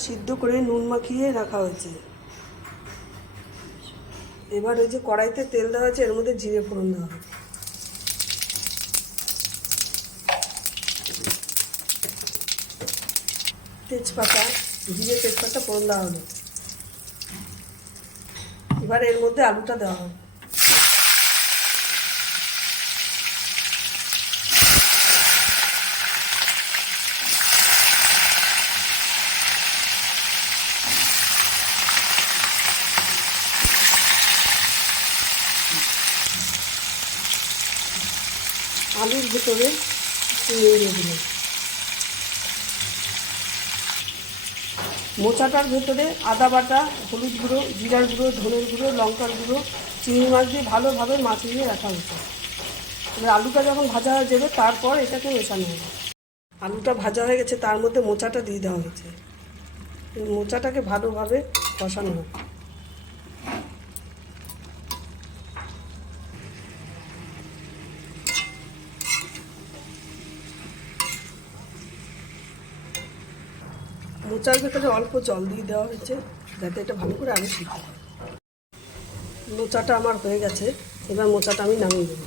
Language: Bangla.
সিদ্ধ করে নুন মাখিয়ে রাখা হয়েছে। এবার ওই যে কড়াইতে তেল দেওয়া হয়েছে, এর মধ্যে জিরে ফোড়ন দেওয়া হবে, তেজপাতা, জিরে তেজপাতা ফোড়ন দেওয়া হলো। এবার এর মধ্যে আলুটা দেওয়া হবে। আলুর ভেতরে নেড়ে দিলাম। মোচাটার ভেতরে আদা বাটা, হলুদ গুঁড়ো, জিরার গুঁড়ো, ধনের গুঁড়ো, লঙ্কার গুঁড়ো, চিংড়ি মাছ দিয়ে ভালোভাবে মাখিয়ে রাখা হয়েছে। এবার আলুটা যখন ভাজা হয়ে যাবে তারপর এটাকে মেশানো হবে। আলুটা ভাজা হয়ে গেছে, তার মধ্যে মোচাটা দিয়ে দেওয়া হয়েছে। মোচাটাকে ভালোভাবে কষানো হবে। মোচার ভেতরে অল্প জল দিয়ে দেওয়া হয়েছে যাতে এটা ভালো করে আরও সিদ্ধ হয়। মোচাটা আমার হয়ে গেছে, এবার মোচাটা আমি নামিয়ে দেবো।